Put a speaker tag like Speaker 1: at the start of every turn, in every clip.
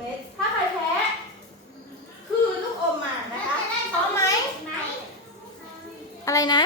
Speaker 1: เม็ด ถ้าใครแพ้ คือลูกอมมานะคะพร้อมไหม อะไรนะ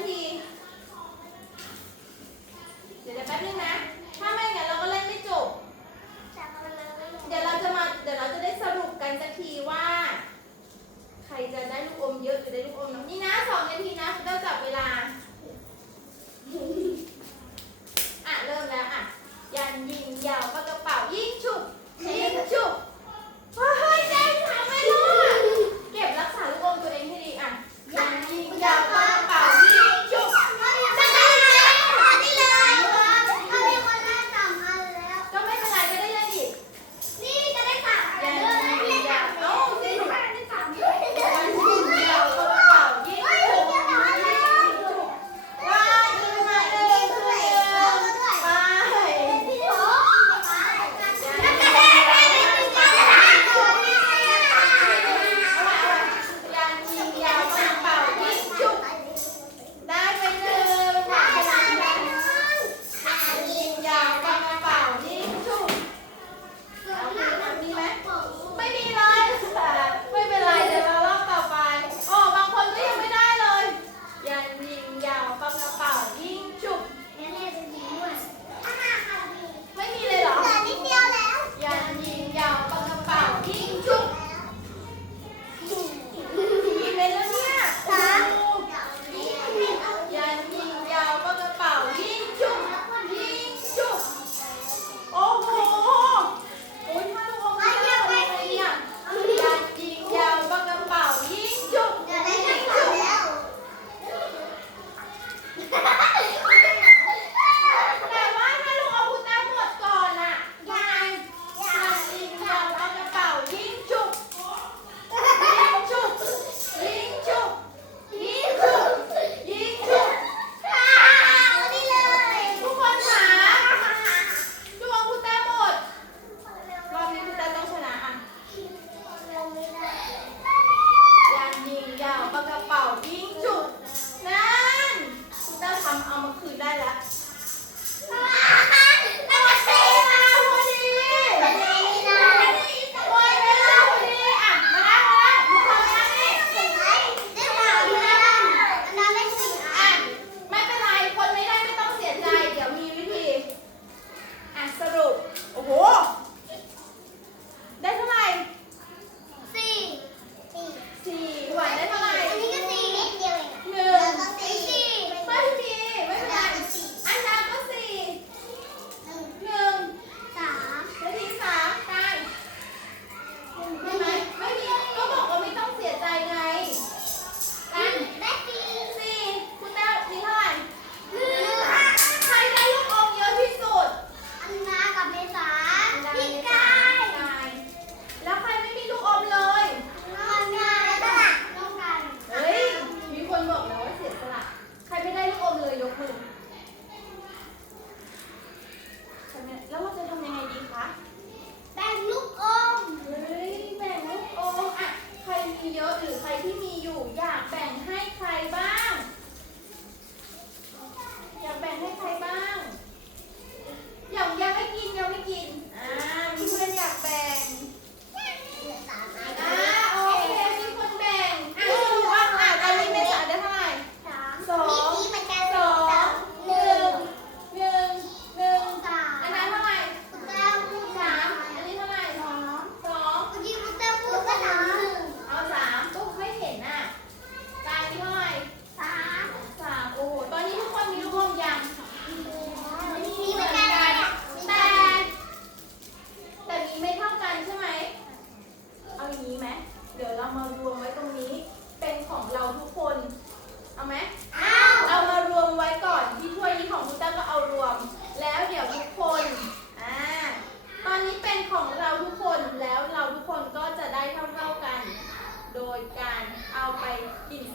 Speaker 1: Далі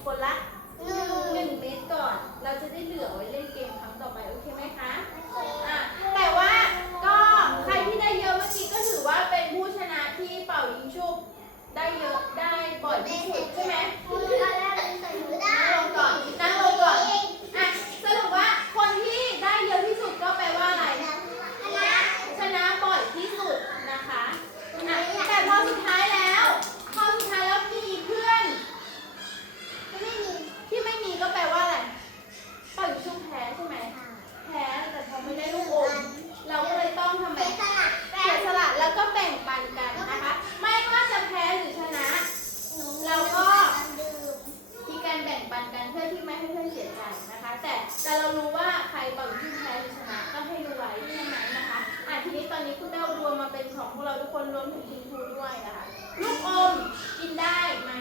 Speaker 1: คนละหนึ่งเมตรก่อน เราจะได้เหลือไว้ อที่ไม่ให้เพื่อนเสียใจนะคะ แต่แต่เรารู้ว่าใครเป่ที่แพ้ชนะก็ให้ดูไว้ที่ไหมนะคะอะทีนี้ตอนนี้คุณแม่รวมมาเป็นของพวกเราทุกคนรวมถึงคุณครูด้วยนะคะ ลูกอมกินได้ไหม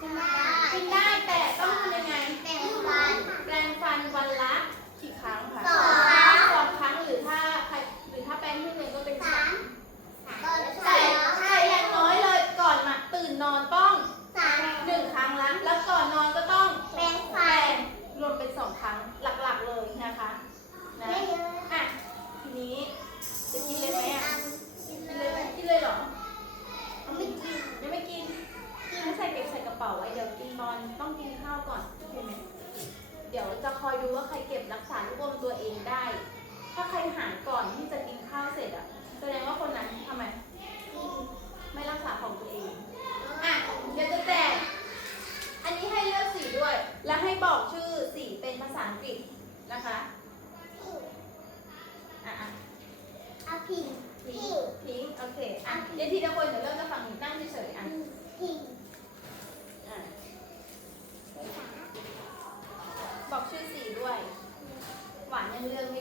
Speaker 1: กินได้กินได้แต่ต้องทำยังไงแปรงฟันแปรงฟันวันละกี่ครั้งคะ ตอนต้องกินข้าวก่อนโอเคไหมเดี๋ยวจะคอยดูว่าใครเก็บรักษาลูกอมตัวเองได้ ถ้าใครหายก่อนที่จะกินข้าวเสร็จอะแสดงว่าคนนั้นทำไม ไม่รักษาของตัวเอง อะ เดี๋ยวจะแจก อันนี้ให้เลือกสีด้วย และให้บอกชื่อสีเป็นภาษาอังกฤษนะคะ อะอะ
Speaker 2: เอาพิง
Speaker 1: พิงพิงโอเค อะเดี๋ยวทีละคนเดี๋ยวเริ่ม ayuda